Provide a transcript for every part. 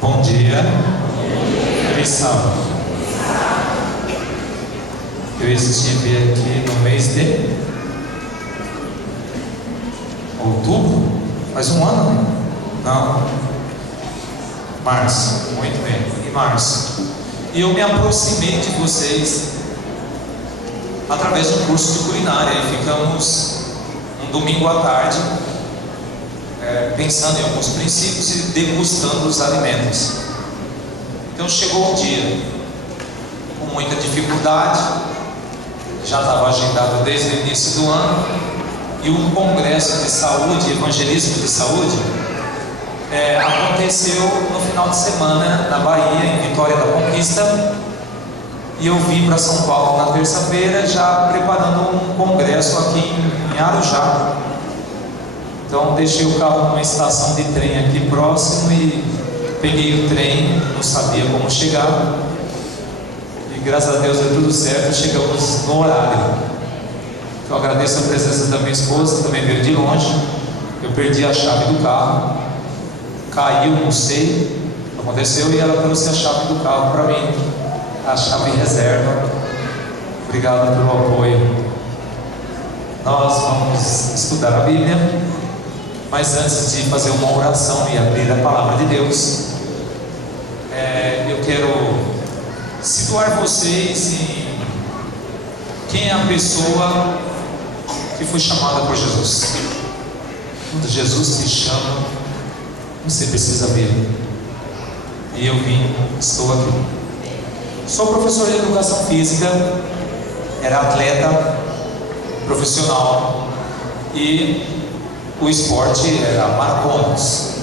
Bom dia. Feliz sábado. Eu estive aqui no mês de outubro, faz um ano? Não. Março, muito bem, em março. E eu me aproximei de vocês através de um curso de culinária. E ficamos um domingo à tarde pensando em alguns princípios e degustando os alimentos. Então chegou o dia, com muita dificuldade, já estava agendado desde o início do ano, e um congresso de saúde, evangelismo de saúde, aconteceu no final de semana na Bahia, em Vitória da Conquista, e eu vim para São Paulo na terça-feira, já preparando um congresso aqui em Arujá. Então deixei o carro numa estação de trem aqui próximo e peguei o trem, não sabia como chegar, e graças a Deus deu tudo certo, chegamos no horário. Eu agradeço a presença da minha esposa, também veio de longe. Eu perdi a chave do carro, caiu, não sei o que aconteceu, e ela trouxe a chave do carro para mim, a chave reserva. Obrigado pelo apoio. Nós vamos estudar a Bíblia, mas antes de fazer uma oração e abrir a palavra de Deus, eu quero situar vocês em quem é a pessoa que foi chamada por Jesus. Quando Jesus te chama, você precisa ver. E eu estou aqui. Sou professor de educação física, era atleta profissional, e o esporte era maratonas.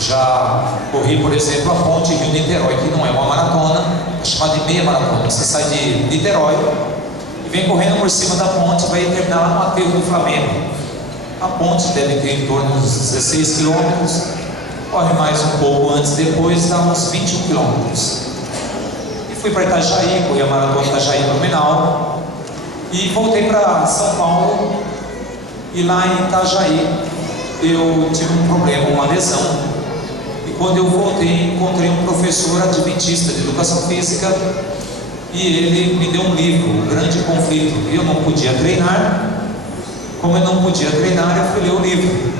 Já corri, por exemplo, a ponte Rio-Niterói, que não é uma maratona, é chamada de meia maratona. Você sai de Niterói e vem correndo por cima da ponte, vai terminar lá no aterro do Flamengo. A ponte deve ter em torno dos 16 quilômetros, corre mais um pouco antes, depois dá uns 21 quilômetros. E fui para Itajaí, corri a maratona Itajaí Blumenau, e voltei para São Paulo. E lá em Itajaí eu tive um problema, uma lesão. E quando eu voltei, encontrei um professor adventista de educação física, e ele me deu um livro, O Grande Conflito. E eu não podia treinar. Como eu não podia treinar, eu fui ler o livro.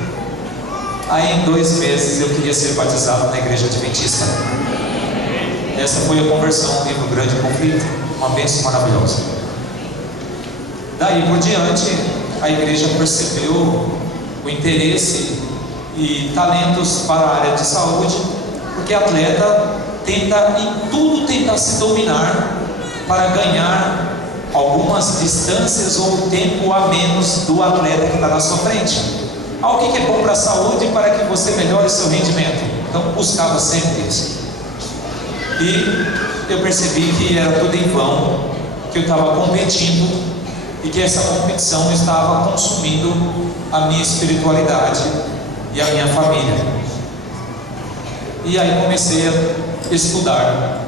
Aí em 2 meses eu queria ser batizado na igreja adventista. Essa foi a conversão, o livro O Grande Conflito, uma bênção maravilhosa. Daí por diante, a igreja percebeu o interesse e talentos para a área de saúde, porque atleta tenta em tudo tentar se dominar para ganhar algumas distâncias ou tempo a menos do atleta que está na sua frente. O que é bom para a saúde para que você melhore seu rendimento. Então buscava sempre isso. E eu percebi que era tudo em vão, que eu estava competindo, e que essa competição estava consumindo a minha espiritualidade e a minha família. E aí comecei a estudar.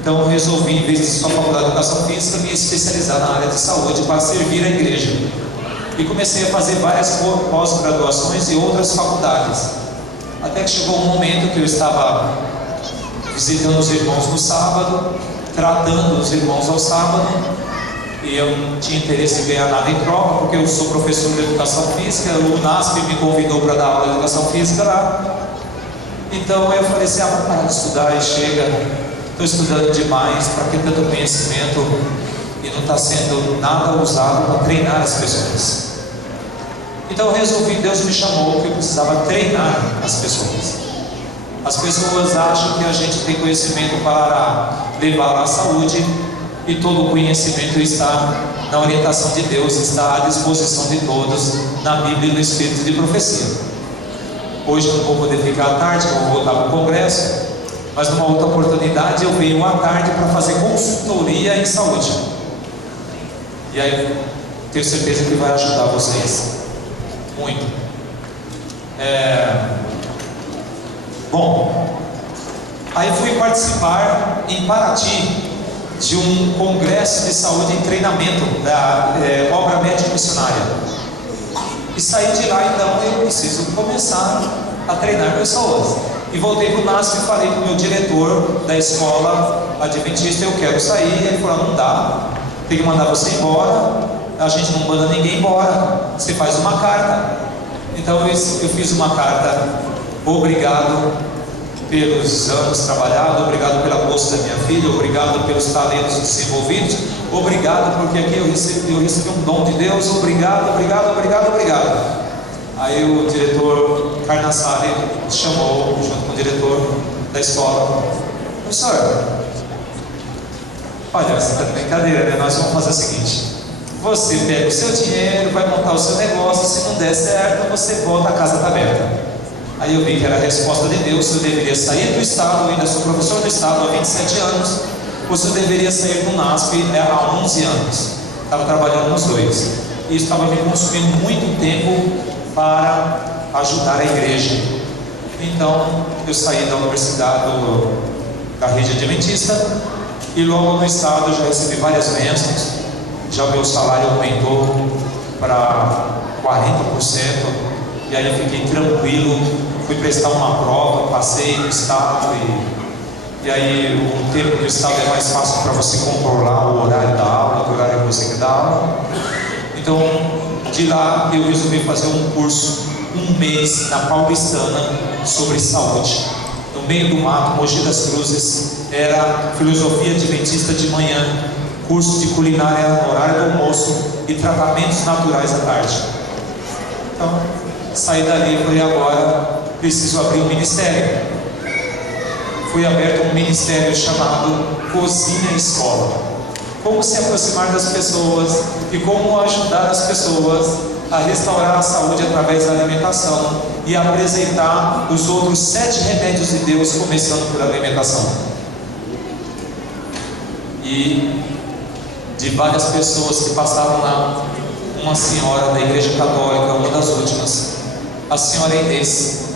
Então eu resolvi, em vez de só faculdade de educação física, me especializar na área de saúde para servir a igreja. E comecei a fazer várias pós-graduações e outras faculdades. Até que chegou um momento que eu estava visitando os irmãos no sábado, tratando os irmãos ao sábado, e eu não tinha interesse em ganhar nada em troca, porque eu sou professor de educação física. O NASP me convidou para dar aula de educação física lá. Então eu falei assim, vou parar de estudar e chega, estou estudando demais, para que tanto conhecimento e não está sendo nada usado para treinar as pessoas. Então eu resolvi, Deus me chamou que eu precisava treinar as pessoas. As pessoas acham que a gente tem conhecimento para levar à saúde, e todo o conhecimento está na orientação de Deus, está à disposição de todos na Bíblia e no Espírito de profecia. Hoje eu não vou poder ficar à tarde, vou voltar para o congresso, mas numa outra oportunidade eu venho à tarde para fazer consultoria em saúde. E aí tenho certeza que vai ajudar vocês muito. Bom, aí fui participar em Paraty de um congresso de saúde e treinamento da obra médica missionária. E saí de lá, então eu preciso começar a treinar pessoas. E voltei para o NASP e falei para o meu diretor da escola adventista: eu quero sair. Ele falou: não dá, tem que mandar você embora, a gente não manda ninguém embora, você faz uma carta. Então eu fiz uma carta: obrigado pelos anos trabalhados, obrigado pela bolsa da minha filha, obrigado pelos talentos desenvolvidos, obrigado porque aqui eu recebi um dom de Deus, obrigado. Aí o diretor Carnassari me chamou, junto com o diretor da escola: professor, olha, você está de brincadeira, né? Nós vamos fazer o seguinte: você pega o seu dinheiro, vai montar o seu negócio, se não der certo, você volta, a casa está aberta. Aí eu vi que era a resposta de Deus: eu deveria sair do Estado, eu ainda sou professor do Estado há 27 anos, ou se eu deveria sair do NASP há 11 anos. Estava trabalhando nos dois, e isso estava me consumindo muito tempo para ajudar a igreja. Então eu saí da universidade, da rede adventista, e logo no Estado eu já recebi várias bênçãos, já o meu salário aumentou para 40%, e aí eu fiquei tranquilo, fui prestar uma prova, passei no Estado, e aí o tempo do Estado é mais fácil para você controlar o horário da aula, o horário que você quer dar aula. Então de lá eu resolvi fazer um curso, um mês, na Paulistana, sobre saúde, no meio do mato, Mogi das Cruzes. Era filosofia adventista de manhã, curso de culinária no horário do almoço e tratamentos naturais à tarde. Então saí dali e falei: agora preciso abrir um ministério. Foi aberto um ministério chamado Cozinha Escola. Como se aproximar das pessoas e como ajudar as pessoas a restaurar a saúde através da alimentação e apresentar os outros 7 remédios de Deus, começando por alimentação. E de várias pessoas que passavam lá, uma senhora da igreja católica, uma das últimas, a senhora Inês,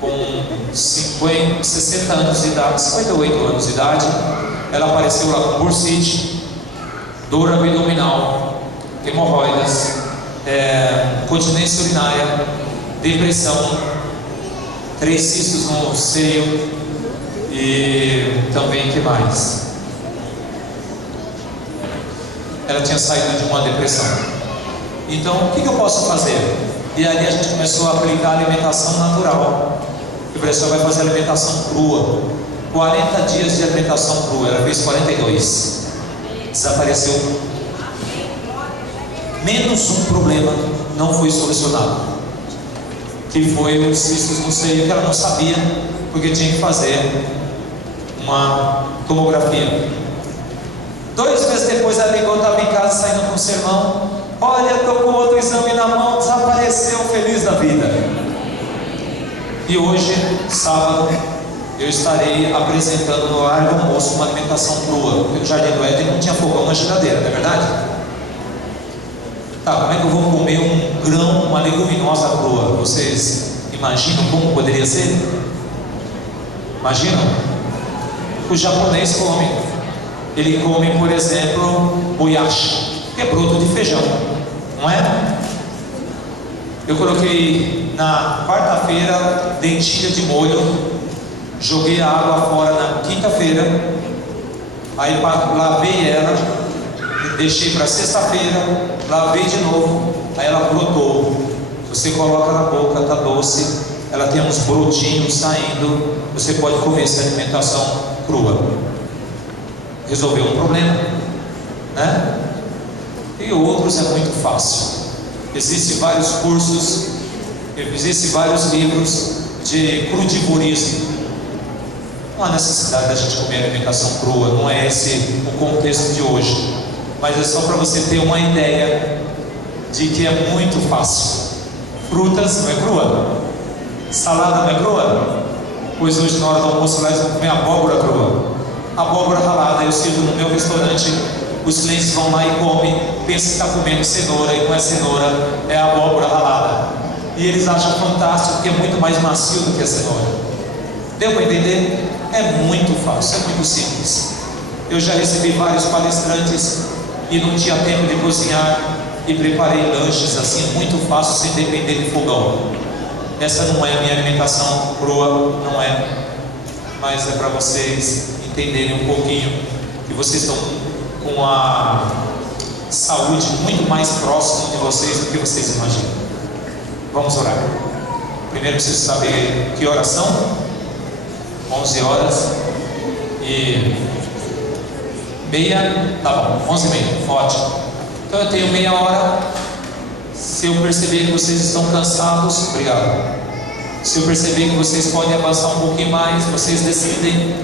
com 60 anos de idade, 58 anos de idade, ela apareceu lá com bursite, dor abdominal, hemorroidas, continência urinária, depressão, 3 cistos no seio e também, que mais? Ela tinha saído de uma depressão. Então o que eu posso fazer? E ali a gente começou a aplicar alimentação natural. O professor vai fazer alimentação crua, 40 dias de alimentação crua. Ela fez 42, desapareceu. Menos um problema não foi solucionado, que foi os cistos no seio, que ela não sabia, porque tinha que fazer uma tomografia. 2 meses depois ela ligou, estava em casa saindo com o sermão: olha, estou com outro exame na mão, desapareceu, feliz da vida. E hoje, sábado, eu estarei apresentando no horário do almoço uma alimentação crua, porque no Jardim do Éden não tinha fogão na geladeira, não é verdade? Tá, como é que eu vou comer um grão, uma leguminosa crua? Vocês imaginam como poderia ser? Imaginam? O japonês come. Ele come, por exemplo, boyashi, que é broto de feijão, não é? Eu coloquei na quarta-feira lentilha de molho, joguei a água fora na quinta-feira, aí lavei ela, deixei para sexta-feira, lavei de novo, aí ela brotou. Você coloca na boca, tá doce, ela tem uns brotinhos saindo, você pode comer essa alimentação crua. Resolveu um problema, né? E outros é muito fácil. Existem vários cursos, existem vários livros de crudivorismo. Não há necessidade da gente comer alimentação crua, não é esse o contexto de hoje, mas é só para você ter uma ideia de que é muito fácil. Frutas não é crua, salada não é crua, pois hoje na hora do almoço lá eles vão comer abóbora crua, abóbora ralada. Eu sirvo no meu restaurante, os clientes vão lá e comem, pensam que está comendo cenoura, e não é cenoura, é abóbora ralada, e eles acham fantástico porque é muito mais macio do que a cenoura. Deu para entender? É muito fácil, é muito simples. Eu já recebi vários palestrantes e não tinha tempo de cozinhar, e preparei lanches assim muito fácil, sem depender de fogão. Essa não é a minha alimentação crua, não é, mas é para vocês entenderem um pouquinho que vocês estão com a saúde muito mais próxima de vocês do que vocês imaginam. Vamos orar. Primeiro preciso saber que horas são. 11 horas e meia, tá bom, 11h30, ótimo. Então eu tenho meia hora. Se eu perceber que vocês estão cansados, obrigado. Se eu perceber que vocês podem avançar um pouquinho mais, vocês decidem.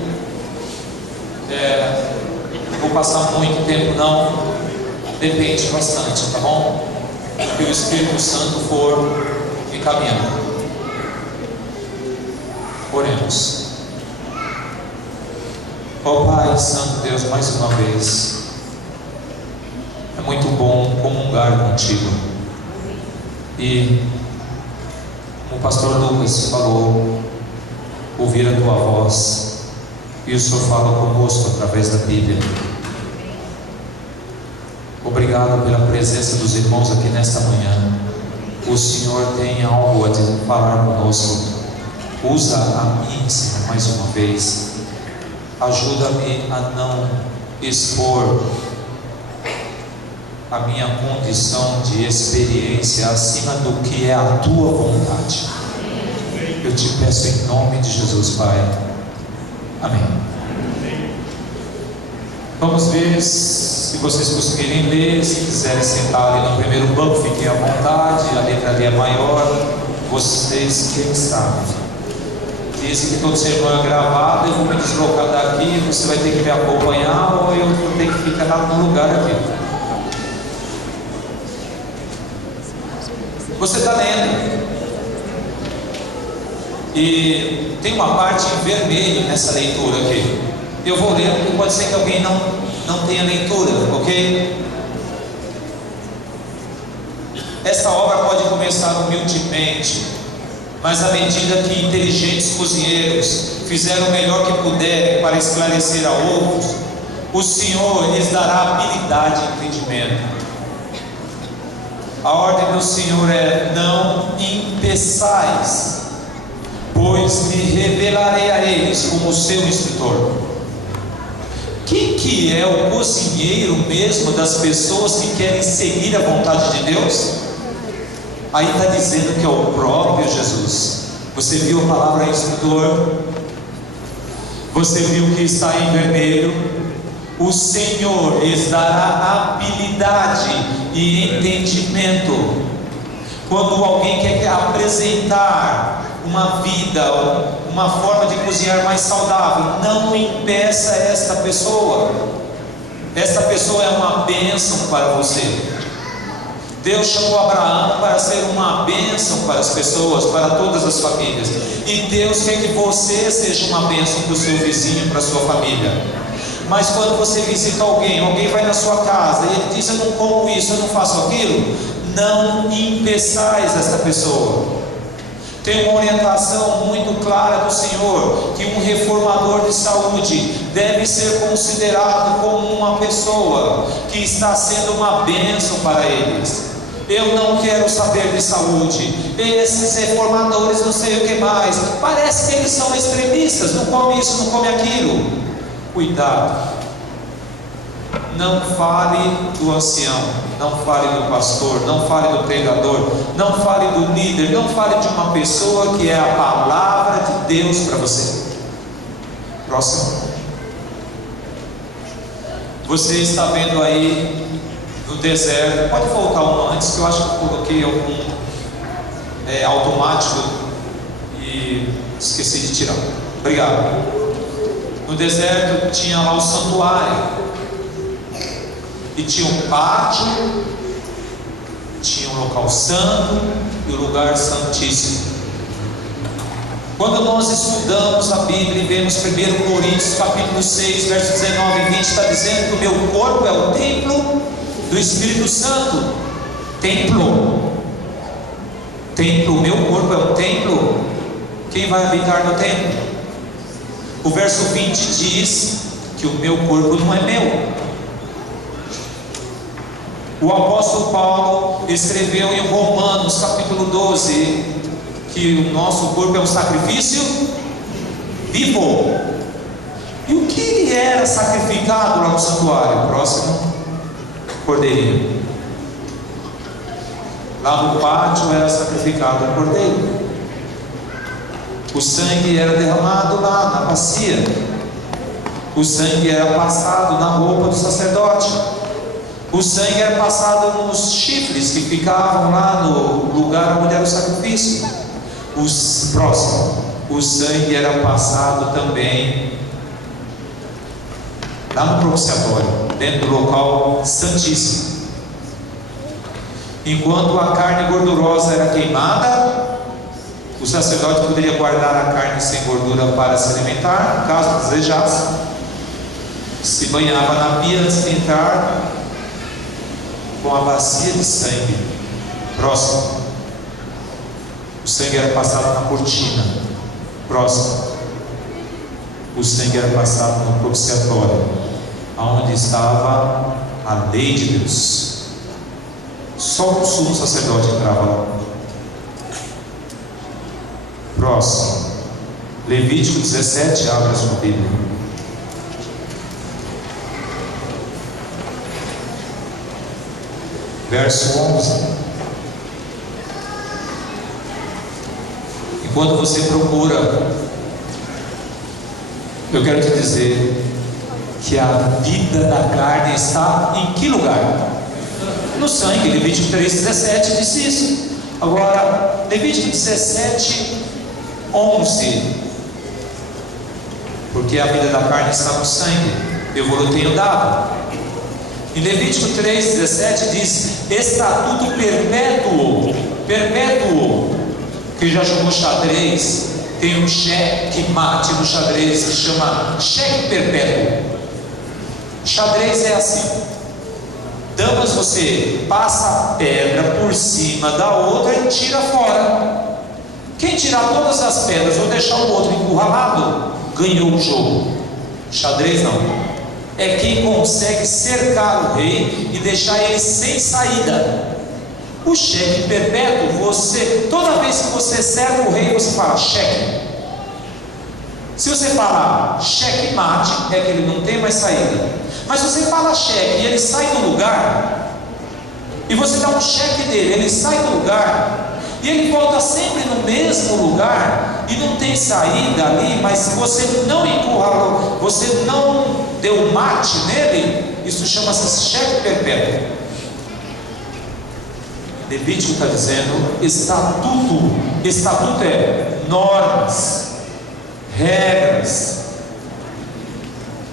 Não vou passar muito tempo não, depende bastante, tá bom? Que o Espírito Santo for me caminhando. Oremos. Ó Pai Santo Deus, mais uma vez, é muito bom comungar contigo. E, como o pastor Lucas falou, ouvir a tua voz, e o Senhor fala conosco através da Bíblia. Obrigado pela presença dos irmãos aqui nesta manhã. O Senhor tem algo a falar conosco. Usa a mim, Senhor, mais uma vez. Ajuda-me a não expor a minha condição de experiência acima do que é a tua vontade. Eu te peço em nome de Jesus, Pai. Amém. Vamos ver se vocês conseguirem ler. Se quiserem sentar ali no primeiro banco, fiquem à vontade. A letra ali é maior. Vocês quem sabem. Dizem que todo sermão é gravado. Eu vou me deslocar daqui. Você vai ter que me acompanhar ou eu vou ter que ficar lá no lugar aqui. Você está lendo. E tem uma parte em vermelho nessa leitura aqui. Eu vou ler porque pode ser que alguém não tenha leitura, ok? Essa obra pode começar humildemente, mas à medida que inteligentes cozinheiros fizeram o melhor que puderem para esclarecer a outros, o Senhor lhes dará habilidade e entendimento. A ordem do Senhor é: não impeçais, pois me revelarei a eles como seu instrutor. Quem que é o cozinheiro mesmo das pessoas que querem seguir a vontade de Deus? Aí está dizendo que é o próprio Jesus. Você viu a palavra instrutor? Você viu que está em vermelho? O Senhor lhes dará habilidade e entendimento. Quando alguém quer apresentar uma vida, uma forma de cozinhar mais saudável, não impeça esta pessoa. Esta pessoa é uma bênção para você. Deus chamou Abraão para ser uma bênção para as pessoas, para todas as famílias. E Deus quer que você seja uma bênção para o seu vizinho, para a sua família. Mas quando você visita alguém vai na sua casa e ele diz: eu não como isso, eu não faço aquilo, não impeçais esta pessoa. Tem uma orientação muito clara do Senhor, que um reformador de saúde deve ser considerado como uma pessoa que está sendo uma bênção para eles. Eu não quero saber de saúde. Esses reformadores não sei o que mais, parece que eles são extremistas, não come isso, não come aquilo. Cuidado. Não fale do ancião, não fale do pastor, não fale do pregador, não fale do líder, não fale de uma pessoa que é a palavra de Deus para você. Próximo. Você está vendo aí no deserto, pode voltar um antes, que eu acho que eu coloquei algum automático e esqueci de tirar. Obrigado. No deserto tinha lá o santuário. E tinha um pátio, tinha um local santo e o lugar santíssimo. Quando nós estudamos a Bíblia e vemos 1 Coríntios capítulo 6, versos 19 e 20, está dizendo que o meu corpo é o templo do Espírito Santo. Templo, o meu corpo é o templo. Quem vai habitar no templo? O verso 20 diz que o meu corpo não é meu. O apóstolo Paulo escreveu em Romanos capítulo 12 que o nosso corpo é um sacrifício vivo. E o que era sacrificado lá no santuário? Próximo, cordeirinho. Lá no pátio era sacrificado o cordeiro. O sangue era derramado lá na bacia. O sangue era passado na roupa do sacerdote. O sangue era passado nos chifres que ficavam lá no lugar onde era o sacrifício. O sangue era passado também lá no propiciatório, dentro do local santíssimo. Enquanto a carne gordurosa era queimada, o sacerdote poderia guardar a carne sem gordura para se alimentar, caso desejasse. Se banhava na pia antes de entrar com a bacia de sangue. Próximo. O sangue era passado na cortina. Próximo. O sangue era passado no propiciatório, onde estava a lei de Deus. Só o sumo sacerdote entrava lá. Próximo. Levítico 17, abre a sua Bíblia. Verso 11. Enquanto você procura, eu quero te dizer que a vida da carne está em que lugar? No sangue. Levítico 3,17 disse isso. Agora, Levítico 17, 11. Porque a vida da carne está no sangue, eu vou tenho dado. Em Levítico 3,17 diz: estatuto perpétuo. Perpétuo. Quem já jogou xadrez, tem um cheque mate no xadrez que chama cheque perpétuo. Xadrez é assim: damas, você passa a pedra por cima da outra e tira fora. Quem tirar todas as pedras ou deixar o outro encurralado, ganhou o jogo. Xadrez não. É quem consegue cercar o rei e deixar ele sem saída. O cheque perpétuo, toda vez que você cerca o rei, você fala cheque. Se você falar cheque mate, é que ele não tem mais saída. Mas se você fala cheque e ele sai do lugar, e você dá um cheque dele, ele sai do lugar, e ele volta sempre no mesmo lugar, e não tem saída ali, mas se você não encurralou, você não deu mate nele, isso chama-se cheque perpétuo. Levítico está dizendo estatuto. Estatuto é normas, regras,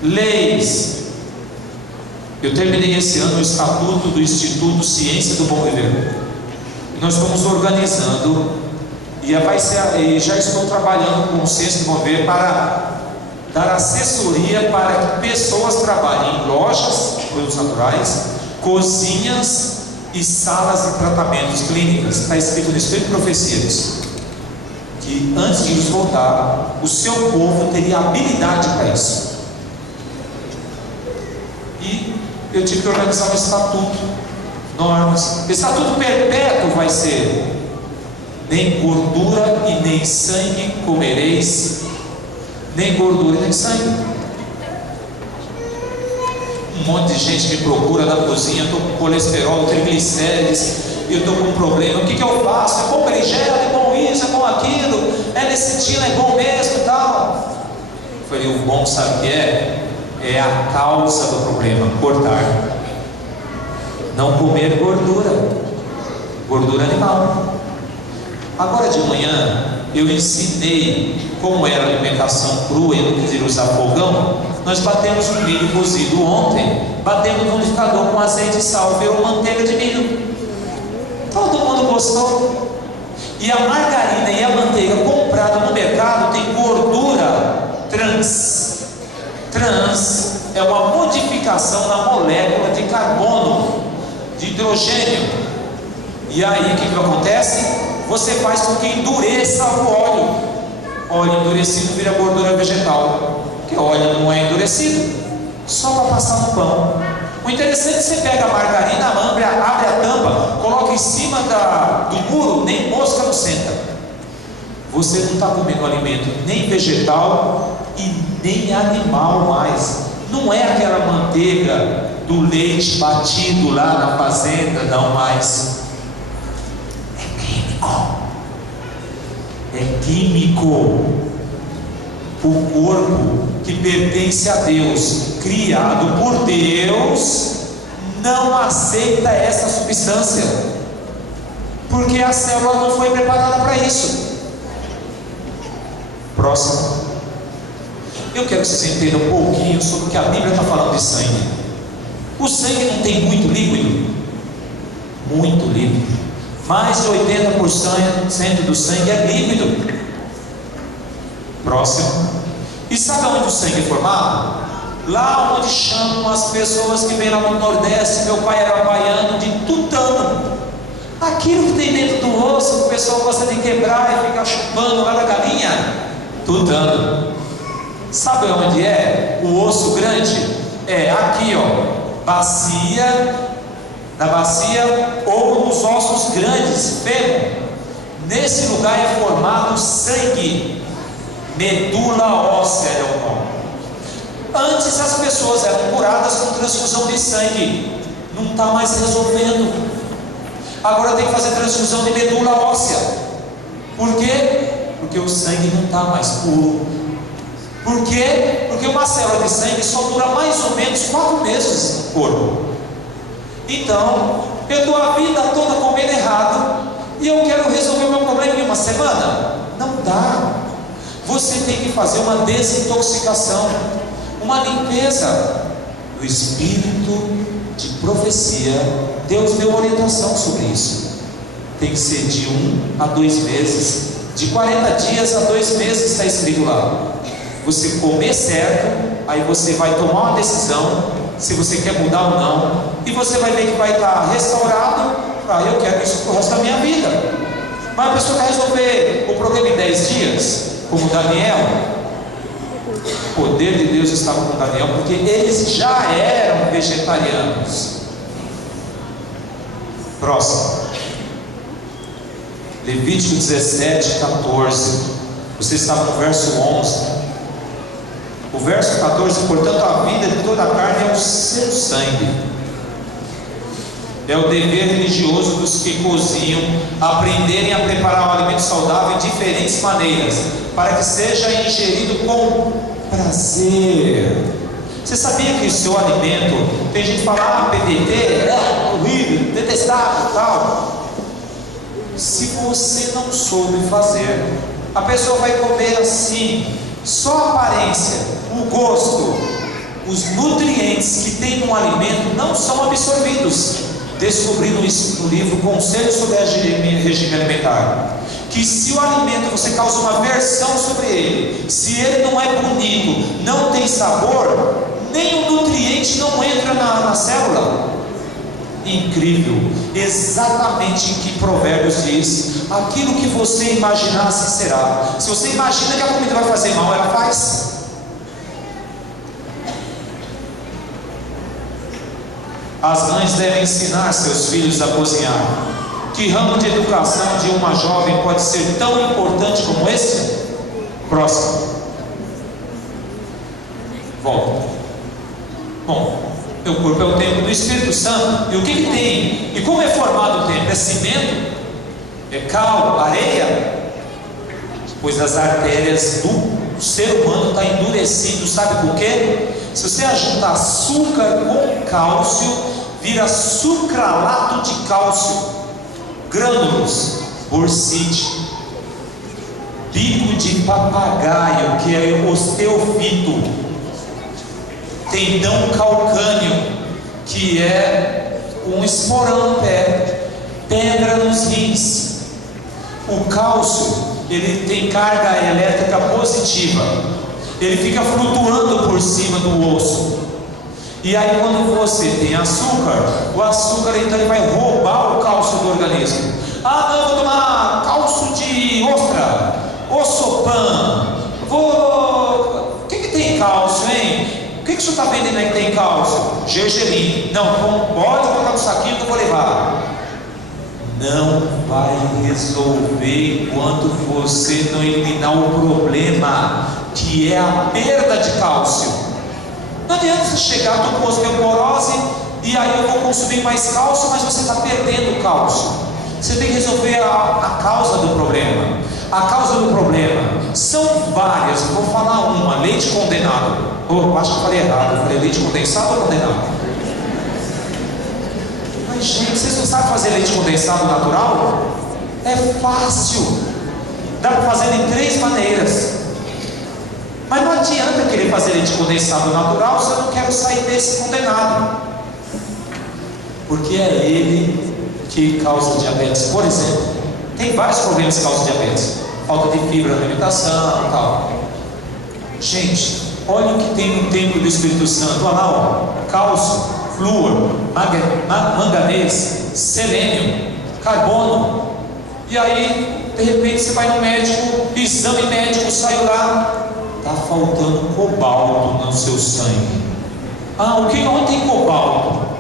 leis. Eu terminei esse ano o estatuto do Instituto Ciência do Bom Viver. Nós estamos organizando e já estou trabalhando com o Ciência do Bom Viver para dar assessoria para que pessoas trabalhem em lojas, produtos naturais, cozinhas e salas de tratamentos clínicos. Está escrito no Espírito de Profecias que antes de Jesus voltar, o seu povo teria habilidade para isso. E eu tive que organizar um estatuto, normas. Estatuto perpétuo vai ser: nem gordura e nem sangue comereis. Nem gordura e nem sangue. Um monte de gente me procura na cozinha, estou com colesterol, triglicérides, eu estou com um problema, o que eu faço? É bom berinjela, é bom isso, é bom aquilo, é lecitina, é bom mesmo e tal. Eu falei: o bom sabe o que é? É a causa do problema, cortar. Não comer gordura animal. Agora de manhã eu ensinei como era a alimentação crua e não quis usar fogão. Nós batemos um milho cozido ontem, batemos no liquidificador com azeite e sal, virou manteiga de milho. Todo mundo gostou. E a margarina e a manteiga comprada no mercado tem gordura trans. Trans é uma modificação na molécula de carbono, de hidrogênio. E aí o que acontece? Você faz com que endureça o óleo. Óleo endurecido vira gordura vegetal, porque óleo não é endurecido, só para passar no pão. O interessante é que você pega a margarina, abre a tampa, coloca em cima do muro, nem mosca não senta. você não está comendo alimento nem vegetal e nem animal mais. Não é aquela manteiga do leite batido lá na fazenda, não mais. É químico. É químico. O corpo que pertence a Deus, criado por Deus, não aceita essa substância, porque a célula não foi preparada para isso. Próximo. Eu quero que vocês entendam um pouquinho sobre o que a Bíblia está falando de sangue. O sangue não tem muito líquido? Muito líquido. Mais de 80% do sangue é líquido. Próximo. E sabe onde o sangue é formado? Lá onde chamam as pessoas que vêm lá no Nordeste. Meu pai era baiano, de tutano. Aquilo que tem dentro do osso, que o pessoal gosta de quebrar e ficar chupando lá da galinha. Tutano. Sabe onde é o osso grande? É aqui, ó, bacia, na bacia ou nos ossos grandes, fêmur. Nesse lugar é formado sangue. Medula óssea é o nome. Antes as pessoas eram curadas com transfusão de sangue. Não está mais resolvendo. Agora tem que fazer transfusão de medula óssea. Por quê? Porque o sangue não está mais puro. Por quê? Porque uma célula de sangue só dura mais ou menos 4 meses no corpo. Então, eu estou a vida toda comendo errado e eu quero resolver o meu problema em uma semana? Não dá. Você tem que fazer uma desintoxicação, uma limpeza do espírito de profecia. Deus deu orientação sobre isso. Tem que ser de 1 a 2 meses, de 40 dias a 2 meses, está escrito lá. Você comer certo, aí você vai tomar uma decisão, se você quer mudar ou não, e você vai ver que vai estar restaurado. Eu quero isso para o resto da minha vida. Mas a pessoa quer resolver o problema em 10 dias, como Daniel. O poder de Deus estava com Daniel, porque eles já eram vegetarianos. Próximo. Levítico 17, 14. Você estava no verso 11. O verso 14: portanto, a vida de toda a carne é o seu sangue. É o dever religioso dos que cozinham aprenderem a preparar um alimento saudável de diferentes maneiras, para que seja ingerido com prazer. Você sabia que o seu alimento, tem gente que fala, PDT, é horrível, detestável, tal. Se você não soube fazer, a pessoa vai comer assim, só a aparência, o gosto, os nutrientes que tem no alimento não são absorvidos. Descobrindo isso no livro Conselhos sobre Regime Alimentar, que se o alimento você causa uma aversão sobre ele, se ele não é bonito, não tem sabor, nenhum nutriente não entra na célula. Incrível. Exatamente em que Provérbios diz: aquilo que você imaginar assim será. Se você imagina que a comida vai fazer mal, ela faz. As mães devem ensinar seus filhos a cozinhar. Que ramo de educação de uma jovem pode ser tão importante como esse? Próximo. Volta. Bom, o corpo é o templo do Espírito Santo. E o que tem? E como é formado o templo? É cimento? É cal? Areia? Pois as artérias do ser humano estão endurecidas. Sabe por quê? Se você ajuntar açúcar com cálcio, vira sucralato de cálcio, grânulos, bursite, bico de papagaio, que é osteofito, tendão calcâneo, que é um esporão no pé, pedra nos rins. O cálcio, ele tem carga elétrica positiva, ele fica flutuando por cima do osso. E aí quando você tem açúcar, o açúcar então ele vai roubar o cálcio do organismo. Ah não, vou tomar cálcio de ostra, ossopan, o que tem cálcio, hein? O que o senhor está vendendo aí que tem cálcio? Gergelim. Não, pode colocar no saquinho que eu vou levar. não vai resolver enquanto você não eliminar o problema, que é a perda de cálcio. Não adianta você chegar, estou com osteoporose e aí eu vou consumir mais cálcio, mas você está perdendo cálcio. Você tem que resolver a causa do problema. A causa do problema são várias. Eu vou falar uma: leite condenado. Eu acho que eu falei errado. Eu falei leite condensado ou condenado? Mas gente, vocês não sabem fazer leite condensado natural? É fácil. Dá para fazer de 3 maneiras. Mas não adianta querer fazer leite condensado natural se eu não quero sair desse condenado. Porque é ele que causa diabetes. Por exemplo, tem vários problemas que causam diabetes: falta de fibra na alimentação e tal. Gente, olha o que tem no templo do Espírito Santo. Olha lá, ó: cálcio, flúor, manganês, selênio, carbono. E aí, de repente, você vai no médico, exame médico, saiu lá, está faltando cobalto no seu sangue. Onde tem cobalto?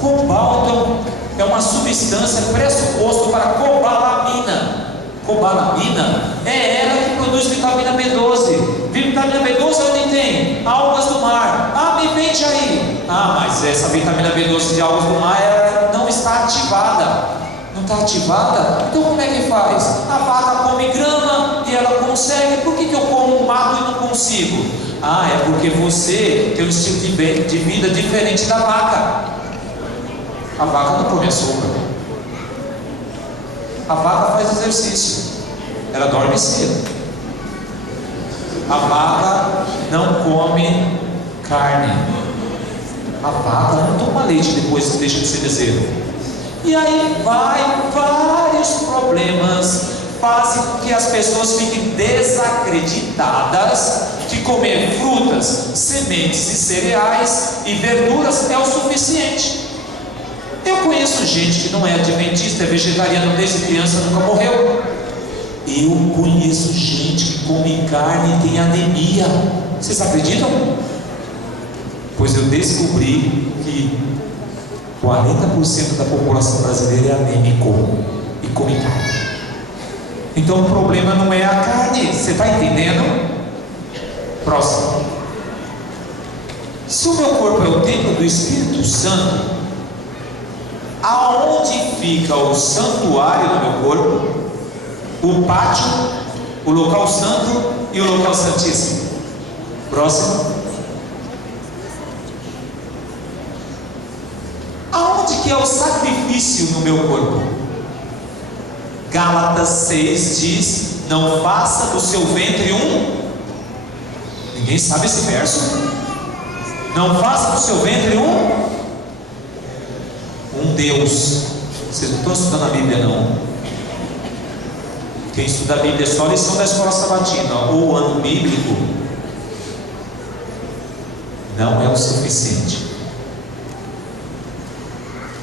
Cobalto é uma substância pressuposto para cobalamina. Cobalamina é ela que produz vitamina B12. Vitamina B12 onde tem? Algas do mar. Me vende aí. Mas essa vitamina B12 de algas do mar, ela não está ativada. Não está ativada? Então como é que faz? A vaca come grama e ela consegue. Por que eu como mato e não consigo? É porque você tem um estilo de vida diferente da vaca. A vaca não come açúcar. A vaca faz exercício. Ela dorme cedo. A vaca não come carne. A vaca não toma leite depois que deixa de ser bezerro. E aí vários problemas fazem com que as pessoas fiquem desacreditadas que comer frutas, sementes e cereais e verduras é o suficiente. Eu conheço gente que não é adventista, é vegetariano desde criança, nunca morreu. Eu conheço gente que come carne e tem anemia. Vocês acreditam? Pois eu descobri que 40% da população brasileira é anêmico e come carne. Então o problema não é a carne. Você está entendendo? Próximo. Se o meu corpo é o templo do Espírito Santo, aonde fica o santuário do meu corpo, o pátio, o local santo e o local santíssimo? Próximo. Aonde que é o sacrifício no meu corpo? Gálatas 6 diz: não faça do seu ventre um... Ninguém sabe esse verso? Não faça do seu ventre um Deus. Vocês não estão estudando a Bíblia, não. Quem estuda a Bíblia é só lição da escola sabatina ou ano bíblico. Não é o suficiente.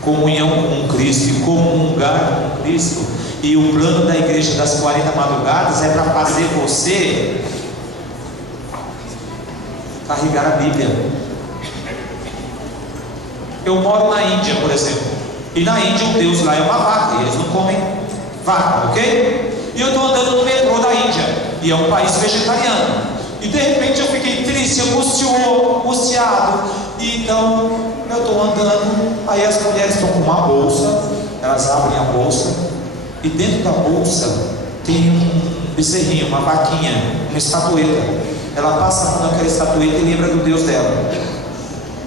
Comunhão com Cristo e comungar com Cristo, e o plano da igreja das 40 madrugadas é para fazer você carregar a Bíblia. Eu moro na Índia, por exemplo, e na Índia o Deus lá é uma vaca, e eles não comem vaca, ok? E eu estou andando no metrô da Índia, e é um país vegetariano, e de repente eu fiquei triste, angustiado, e então eu estou andando, aí as mulheres estão com uma bolsa, elas abrem a bolsa, e dentro da bolsa tem um bezerrinho, uma vaquinha, uma estatueta. Ela passa a mão naquela estatueta e lembra do Deus dela.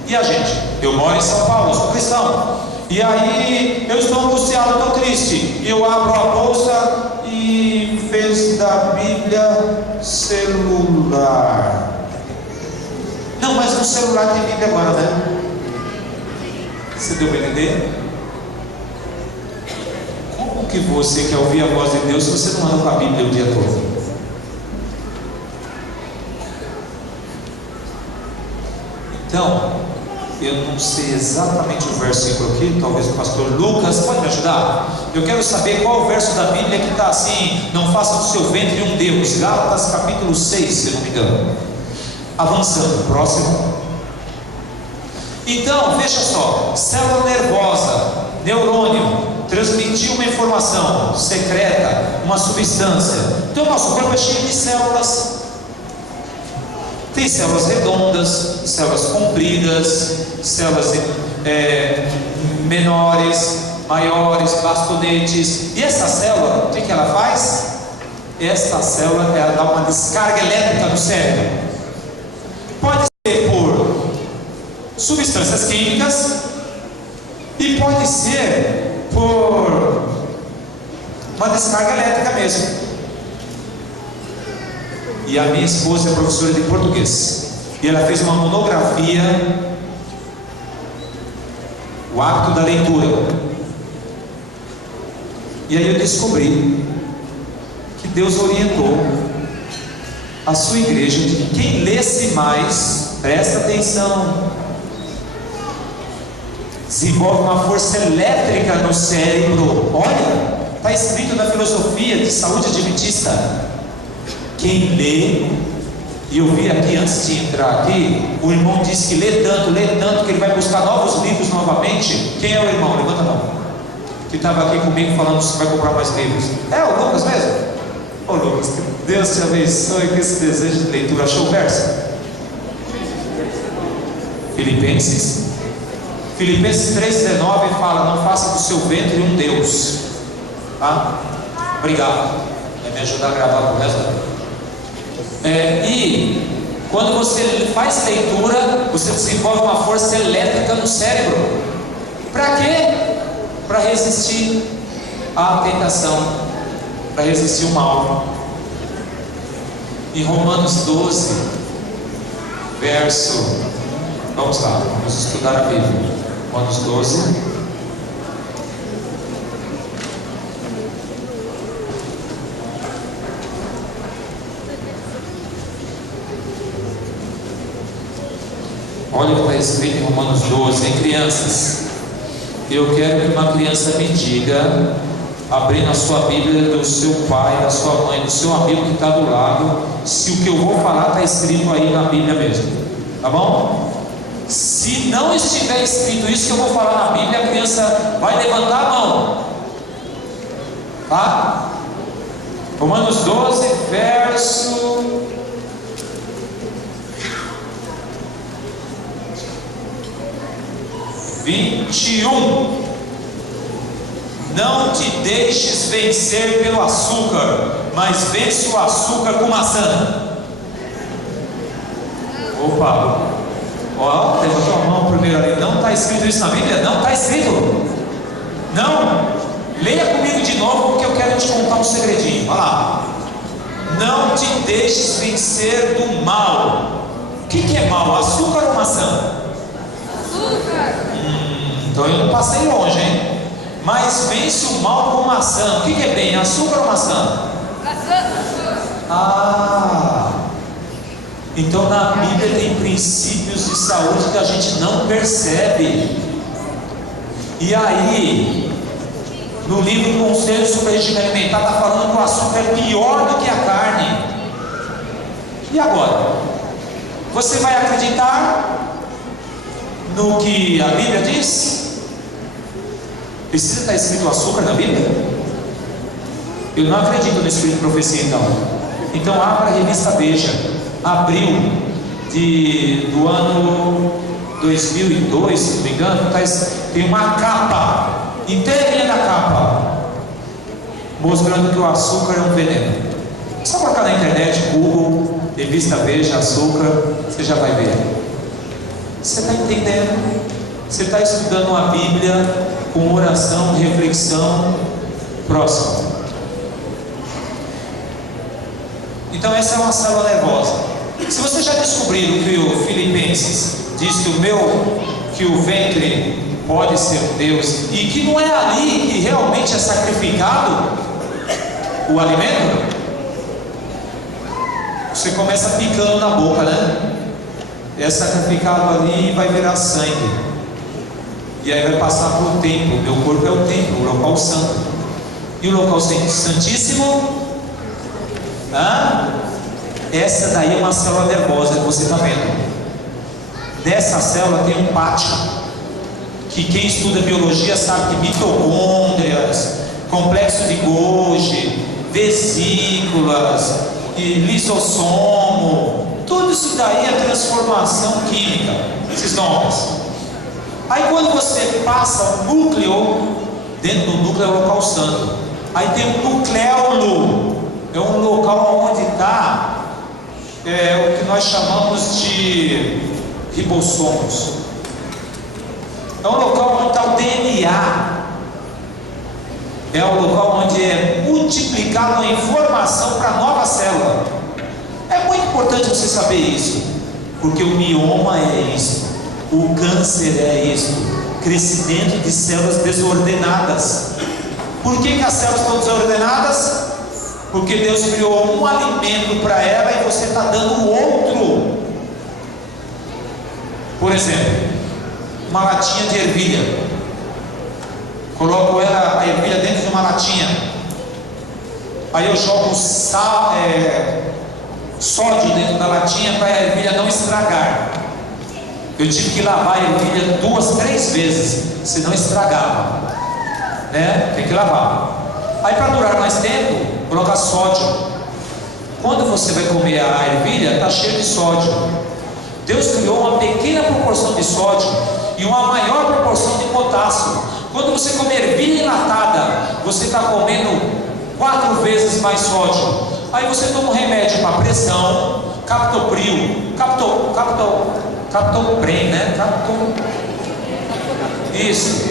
E a gente? Eu moro em São Paulo, eu sou cristão. E aí eu estou angustiado, estou triste. E eu abro a bolsa e fez da Bíblia celular. Não, mas no celular tem Bíblia agora, né? Você deu para entender? Como que você quer ouvir a voz de Deus se você não anda com a Bíblia o dia todo? Então, eu não sei exatamente o versículo aqui, talvez o pastor Lucas pode me ajudar. Eu quero saber qual o verso da Bíblia que está assim: não faça do seu ventre um Deus. Gálatas capítulo 6, se não me engano. Avançando, próximo. Então, veja só: célula nervosa, neurônio, transmitir uma informação secreta, uma substância. Então o nosso corpo é cheio de células. Tem células redondas, células compridas, células menores, maiores, bastonetes. E essa célula, o que ela faz? Essa célula, ela dá uma descarga elétrica no cérebro. Pode ser por substâncias químicas e pode ser por uma descarga elétrica mesmo. E a minha esposa é professora de português e ela fez uma monografia, o hábito da leitura. E aí eu descobri que Deus orientou a sua igreja de que quem lesse mais, presta atenção, desenvolve uma força elétrica no cérebro. Olha, está escrito na filosofia de saúde adventista. Quem lê, e eu vi aqui antes de entrar aqui, o irmão disse que lê tanto, que ele vai buscar novos livros novamente. Quem é o irmão? Levanta a mão. Que estava aqui comigo falando que vai comprar mais livros. É o Lucas mesmo? Ô Lucas, que Deus te abençoe com esse desejo de leitura. Achou o verso? Filipenses 3,19 fala: não faça do seu ventre um Deus. Tá? Obrigado. Vai me ajudar a gravar pro resto da vida. E quando você faz leitura, você desenvolve uma força elétrica no cérebro. Para quê? Para resistir à tentação, para resistir o mal. Em Romanos 12, verso, vamos lá, vamos estudar a Bíblia. Romanos 12. Olha o que está escrito em Romanos 12, em crianças. Eu quero que uma criança me diga, abrindo a sua Bíblia, do seu pai, da sua mãe, do seu amigo que está do lado, se o que eu vou falar está escrito aí na Bíblia mesmo. Tá bom? Se não estiver escrito isso que eu vou falar na Bíblia, a criança vai levantar a mão. Tá? Romanos 12, verso 21. Não te deixes vencer pelo açúcar, mas vence o açúcar com maçã. Opa, ó, levantou a mão primeiro ali. Não está escrito isso na Bíblia? Não está escrito. Não. Leia comigo de novo, porque eu quero te contar um segredinho. Olha lá. Não te deixes vencer do mal. O que é mal? Açúcar ou maçã? Açúcar. Então eu não passei longe, hein? Mas vence o mal com maçã. O que é bem? Açúcar ou maçã? Ah! Então na Bíblia tem princípios de saúde que a gente não percebe. E aí, no livro Conselho sobre Regime Alimentar, está falando que o açúcar é pior do que a carne. E agora? Você vai acreditar no que a Bíblia diz? Precisa estar escrito açúcar na Bíblia? Eu não acredito no espírito de profecia então. Então abra a revista Veja, abril do ano 2002, se não me engano, tem uma capa, inteirinha da capa, mostrando que o açúcar é um veneno. Só colocar na internet, Google, revista Veja, açúcar, você já vai ver. Você está entendendo? Você está estudando a Bíblia com oração, reflexão. Próximo. Então essa é uma célula nervosa. Se você já descobriu que o Filipenses diz que o ventre pode ser Deus e que não é ali que realmente é sacrificado o alimento, você começa picando na boca, né? É sacrificado ali e vai virar sangue. E aí vai passar por templo. Meu corpo é o templo, o local santo. E o local santíssimo? Essa daí é uma célula nervosa que você está vendo. Nessa célula tem um pátio. que quem estuda biologia sabe que mitocôndrias, complexo de Golgi, vesículas e lisossomo, tudo isso daí é transformação química, esses nomes. Aí quando você passa o núcleo, dentro do núcleo é o local santo. Aí tem o nucleolo, é um local onde está o que nós chamamos de ribossomos. É um local onde está o DNA. É o local onde é multiplicada a informação para a nova célula. É muito importante você saber isso, porque o mioma é isso, o câncer é isso, crescimento de células desordenadas. Por que as células estão desordenadas? Porque Deus criou um alimento para ela e você está dando outro. Por exemplo, uma latinha de ervilha. Coloco a ervilha dentro de uma latinha. Aí eu jogo sódio dentro da latinha para a ervilha não estragar. Eu tive que lavar a ervilha 2, 3 vezes, senão estragava, né? Tem que lavar. Aí para durar mais tempo, coloca sódio. Quando você vai comer a ervilha, está cheio de sódio. Deus criou uma pequena proporção de sódio e uma maior proporção de potássio. Quando você comer ervilha enlatada, você está comendo 4 vezes mais sódio. Aí você toma um remédio para pressão, captopril, captopren, né? Isso,